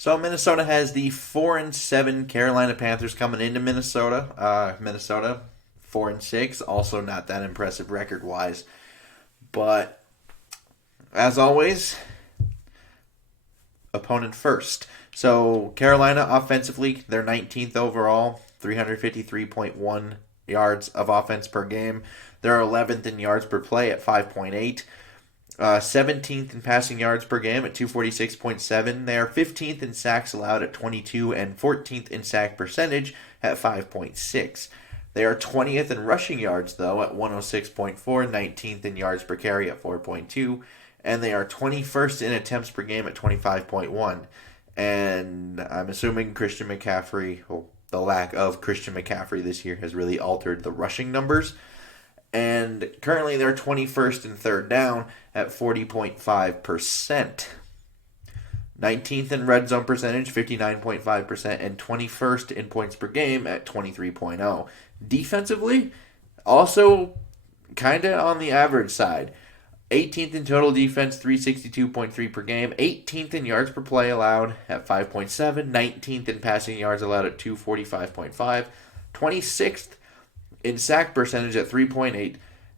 So Minnesota has the 4-7 Carolina Panthers coming into Minnesota. Minnesota 4-6, also not that impressive record wise, but as always, opponent first. So Carolina offensively, they're 19th overall, 353.1 yards of offense per game. They're 11th in yards per play at 5.8. 17th in passing yards per game at 246.7. They are 15th in sacks allowed at 22 and 14th in sack percentage at 5.6. They are 20th in rushing yards, though, at 106.4, 19th in yards per carry at 4.2, and they are 21st in attempts per game at 25.1. And I'm assuming Christian McCaffrey, well, the lack of Christian McCaffrey this year has really altered the rushing numbers. And currently they're 21st in third down at 40.5%. 19th in red zone percentage, 59.5%, and 21st in points per game at 23.0. Defensively, also kind of on the average side. 18th in total defense, 362.3 per game. 18th in yards per play allowed at 5.7. 19th in passing yards allowed at 245.5. 26th in sack percentage at 3.8.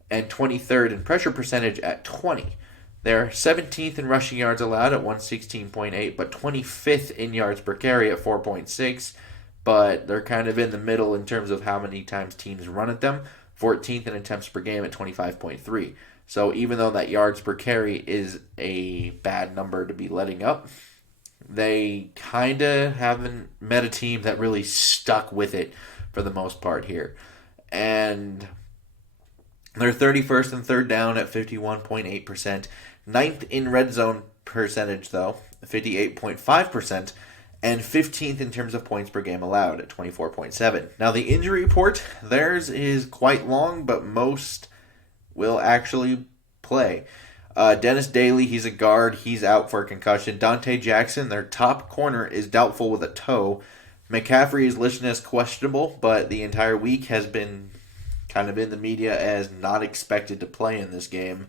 And 23rd in pressure percentage at 20. They're 17th in rushing yards allowed at 116.8, but 25th in yards per carry at 4.6. But they're kind of in the middle in terms of how many times teams run at them. 14th in attempts per game at 25.3. So even though that yards per carry is a bad number to be letting up, they kind of haven't met a team that really stuck with it for the most part here. And they're 31st in third down at 51.8%. 9th in red zone percentage, though, 58.5%. And 15th in terms of points per game allowed at 24.7. Now, the injury report, theirs is quite long, but most will actually play. Dennis Daly, he's a guard. He's out for a concussion. Dante Jackson, their top corner, is doubtful with a toe. McCaffrey is listed as questionable, but the entire week has been kind of in the media as not expected to play in this game.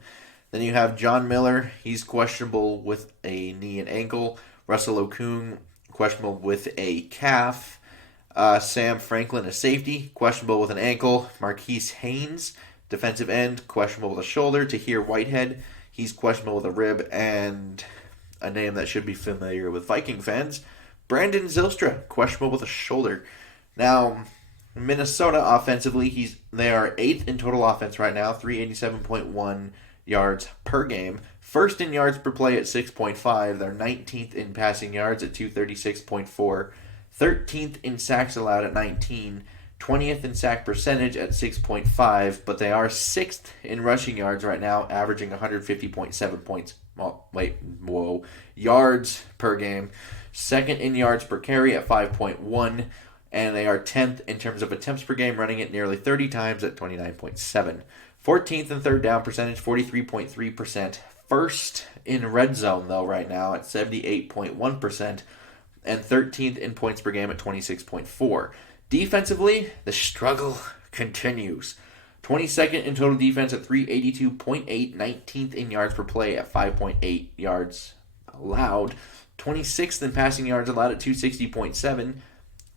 Then you have John Miller. He's questionable with a knee and ankle. Russell Okung, questionable with a calf. Sam Franklin, a safety, questionable with an ankle. Marquise Haynes, defensive end, questionable with a shoulder. Tahir Whitehead, he's questionable with a rib. And a name that should be familiar with Viking fans, Brandon Zylstra, questionable with a shoulder. Now, Minnesota offensively, they are 8th in total offense right now, 387.1 yards per game. First in yards per play at 6.5. They're 19th in passing yards at 236.4. 13th in sacks allowed at 19. 20th in sack percentage at 6.5. But they are 6th in rushing yards right now, averaging 150.7 points. Yards per game. Second in yards per carry at 5.1. And they are 10th in terms of attempts per game, running it nearly 30 times at 29.7. 14th in third down percentage, 43.3%. First in red zone, though, right now at 78.1%. And 13th in points per game at 26.4. Defensively, the struggle continues. 22nd in total defense at 382.8. 19th in yards per play at 5.8 yards allowed. 26th in passing yards allowed at 260.7.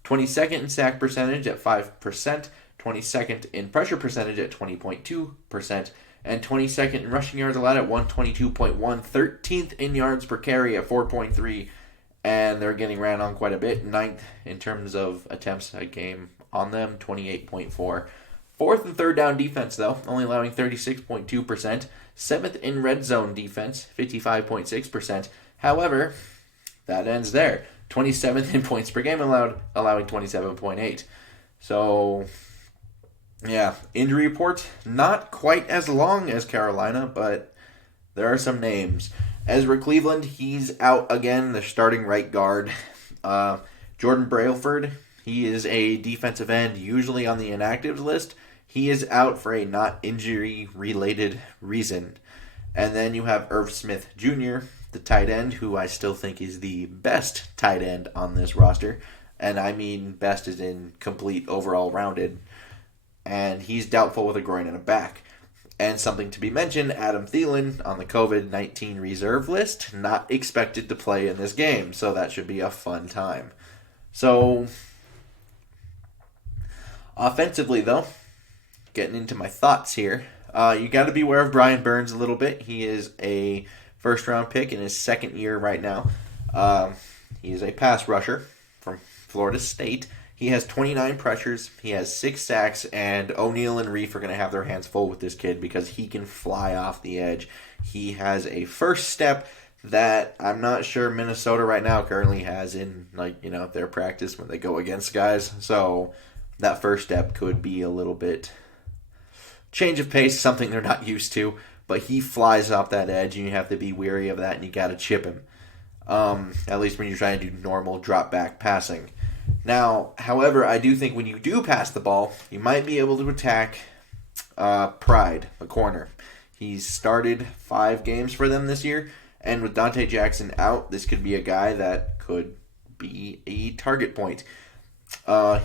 22nd in sack percentage at 5%, 22nd in pressure percentage at 20.2%, and 22nd in rushing yards allowed at 122.1, 13th in yards per carry at 4.3, and they're getting ran on quite a bit. 9th in terms of attempts a game on them, 28.4. 4th and third down defense, though, only allowing 36.2%. 7th in red zone defense, 55.6%. However, that ends there. 27th in points per game allowed, allowing 27.8. So, yeah, injury report, not quite as long as Carolina, but there are some names. Ezra Cleveland, he's out again, the starting right guard. Jordan Brailford, he is a defensive end, usually on the inactives list. He is out for a not injury-related reason. And then you have Irv Smith Jr., the tight end, who I still think is the best tight end on this roster. And I mean best as in complete overall rounded. And he's doubtful with a groin and a back. And something to be mentioned, Adam Thielen on the COVID-19 reserve list, not expected to play in this game, so that should be a fun time. So, offensively though, getting into my thoughts here, you got to be aware of Brian Burns a little bit. He is a first-round pick in his second year right now. He is a pass rusher from Florida State. He has 29 pressures, he has 6 sacks, and O'Neal and Reef are going to have their hands full with this kid because he can fly off the edge. He has a first step that I'm not sure Minnesota right now currently has in their practice when they go against guys. So that first step could be a little bit change of pace, something they're not used to. But he flies off that edge, and you have to be wary of that, and you got to chip him. At least when you're trying to do normal drop back passing. Now, however, I do think when you do pass the ball, you might be able to attack Pride, the corner. He's started 5 games for them this year, and with Dante Jackson out, this could be a guy that could be a target point.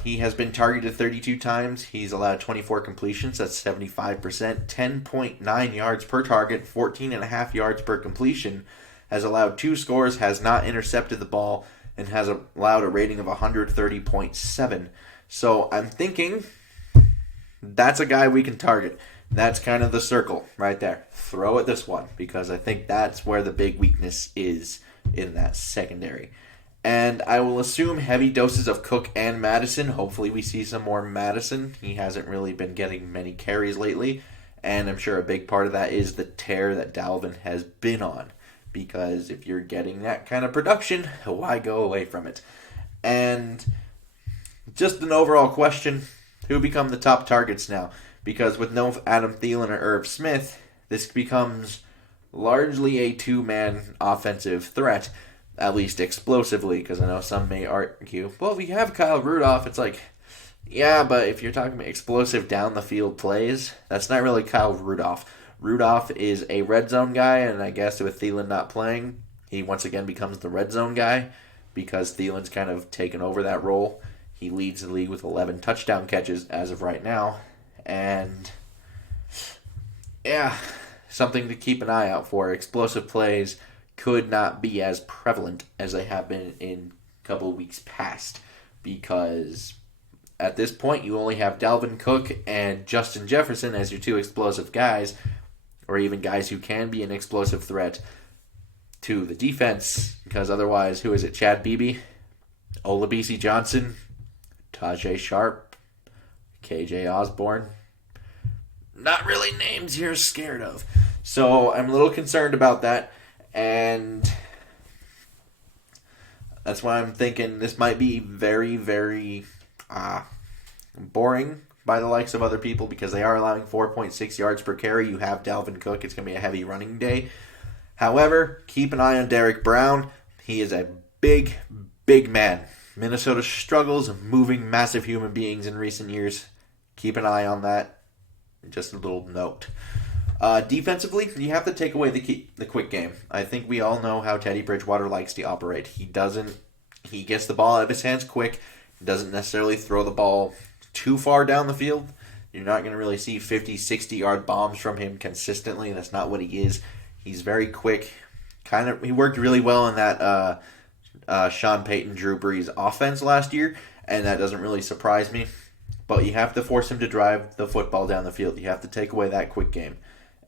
He has been targeted 32 times. He's allowed 24 completions. That's 75%. 10.9 yards per target, 14.5 yards per completion. Has allowed 2 scores, has not intercepted the ball, and has allowed a rating of 130.7. So I'm thinking that's a guy we can target. That's kind of the circle right there. Throw at this one because I think that's where the big weakness is in that secondary. And I will assume heavy doses of Cook and Madison. Hopefully we see some more Madison. He hasn't really been getting many carries lately. And I'm sure a big part of that is the tear that Dalvin has been on. Because if you're getting that kind of production, why go away from it? And just an overall question, who become the top targets now? Because with no Adam Thielen or Irv Smith, this becomes largely a 2-man offensive threat, at least explosively, because I know some may argue, well, if you have Kyle Rudolph, it's like, yeah, but if you're talking about explosive down-the-field plays, that's not really Kyle Rudolph. Rudolph is a red zone guy, and I guess with Thielen not playing, he once again becomes the red zone guy because Thielen's kind of taken over that role. He leads the league with 11 touchdown catches as of right now. And, yeah, something to keep an eye out for. Explosive plays could not be as prevalent as they have been in a couple of weeks past because at this point you only have Dalvin Cook and Justin Jefferson as your 2 explosive guys, or even guys who can be an explosive threat to the defense, because otherwise, who is it? Chad Beebe, Olabisi Johnson, Tajay Sharp, KJ Osborne. Not really names you're scared of. So I'm a little concerned about that, and that's why I'm thinking this might be very, very boring by the likes of other people because they are allowing 4.6 yards per carry. You have Dalvin Cook. It's going to be a heavy running day. However, keep an eye on Derek Brown. He is a big, big man. Minnesota struggles moving massive human beings in recent years. Keep an eye on that. Just a little note. Defensively, you have to take away the quick game. I think we all know how Teddy Bridgewater likes to operate. He gets the ball out of his hands quick. He doesn't necessarily throw the ball too far down the field. You're not going to really see 50, 60-yard bombs from him consistently. That's not what he is. He's very quick. He worked really well in that Sean Payton, Drew Brees offense last year, and that doesn't really surprise me. But you have to force him to drive the football down the field. You have to take away that quick game.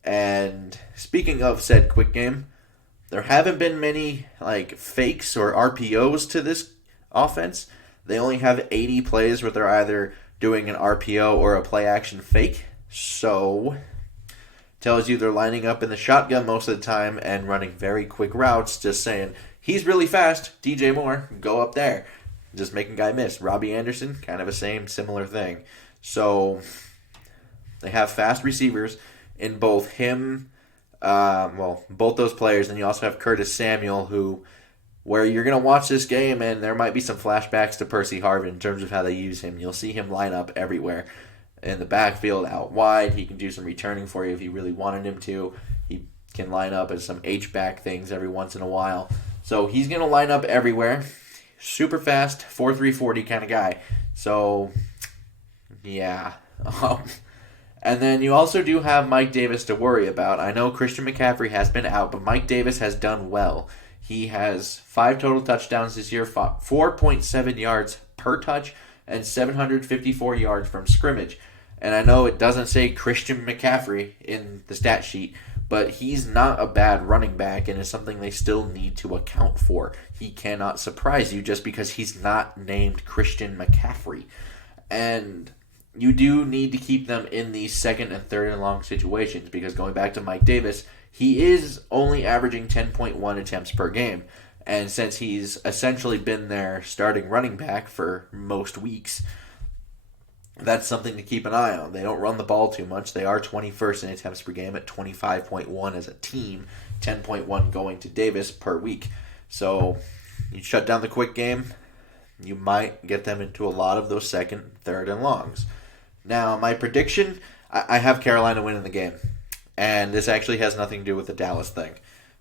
And speaking of said quick game, there haven't been many fakes or RPOs to this offense. They only have 80 plays where they're either doing an RPO or a play action fake. So tells you they're lining up in the shotgun most of the time and running very quick routes, just saying, he's really fast, DJ Moore, go up there. Just making guy miss. Robbie Anderson, kind of a similar thing. So they have fast receivers in both him, both those players, and you also have Curtis Samuel, where you're going to watch this game and there might be some flashbacks to Percy Harvin in terms of how they use him. You'll see him line up everywhere. In the backfield, out wide, he can do some returning for you if you really wanted him to. He can line up as some H-back things every once in a while. So he's going to line up everywhere. Super fast, 4.3 40 kind of guy. So, yeah. And then you also do have Mike Davis to worry about. I know Christian McCaffrey has been out, but Mike Davis has done well. He has 5 total touchdowns this year, 4.7 yards per touch, and 754 yards from scrimmage. And I know it doesn't say Christian McCaffrey in the stat sheet, but he's not a bad running back and is something they still need to account for. He cannot surprise you just because he's not named Christian McCaffrey. And you do need to keep them in these second and third and long situations because going back to Mike Davis, he is only averaging 10.1 attempts per game. And since he's essentially been their starting running back for most weeks, that's something to keep an eye on. They don't run the ball too much. They are 21st in attempts per game at 25.1 as a team, 10.1 going to Davis per week. So you shut down the quick game, you might get them into a lot of those second, third, and longs. Now, my prediction, I have Carolina winning the game. And this actually has nothing to do with the Dallas thing.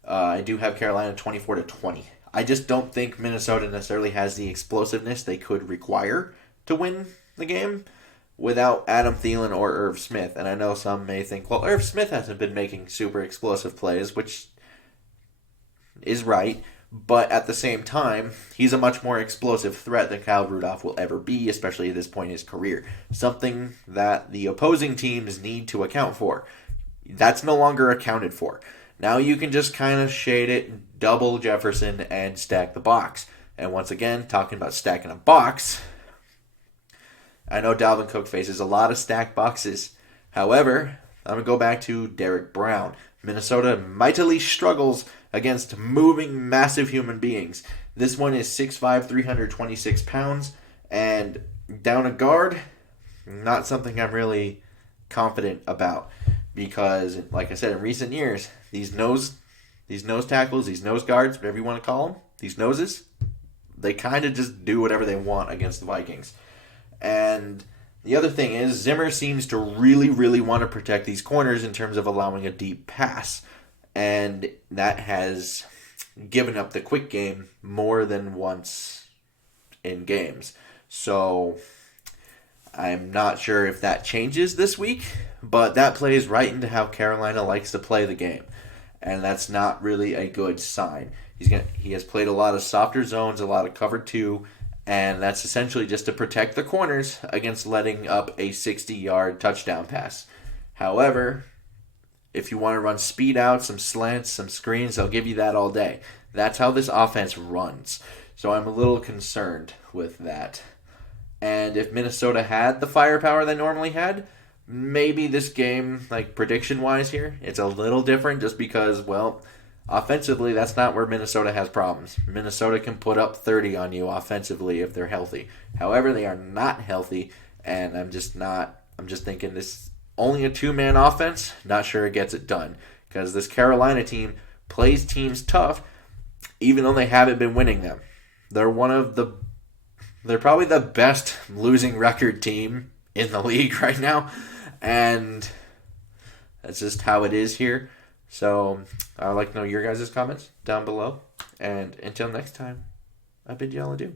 I do have Carolina 24-20. I just don't think Minnesota necessarily has the explosiveness they could require to win the game without Adam Thielen or Irv Smith. And I know some may think, well, Irv Smith hasn't been making super explosive plays, which is right. But at the same time, he's a much more explosive threat than Kyle Rudolph will ever be, especially at this point in his career. Something that the opposing teams need to account for. That's no longer accounted for. Now you can just kind of shade it, double Jefferson, and stack the box. And once again, talking about stacking a box, I know Dalvin Cook faces a lot of stacked boxes. However, I'm going to go back to Derek Brown. Minnesota mightily struggles against moving massive human beings. This one is 6'5", 326 pounds, and down a guard, not something I'm really confident about. Because, like I said, in recent years, these nose tackles, these nose guards, whatever you want to call them, these noses, they kind of just do whatever they want against the Vikings. And the other thing is, Zimmer seems to really, really want to protect these corners in terms of allowing a deep pass. And that has given up the quick game more than once in games. So I'm not sure if that changes this week, but that plays right into how Carolina likes to play the game. And that's not really a good sign. He has played a lot of softer zones, a lot of cover two, and that's essentially just to protect the corners against letting up a 60-yard touchdown pass. However, if you want to run speed out, some slants, some screens, they'll give you that all day. That's how this offense runs. So I'm a little concerned with that. And if Minnesota had the firepower they normally had, maybe this game, like prediction-wise here, it's a little different just because, well, offensively, that's not where Minnesota has problems. Minnesota can put up 30 on you offensively if they're healthy. However, they are not healthy, and I'm just thinking this only a two-man offense, not sure it gets it done. Because this Carolina team plays teams tough, even though they haven't been winning them. They're probably the best losing record team in the league right now. And that's just how it is here. So I'd like to know your guys' comments down below. And until next time, I bid y'all adieu.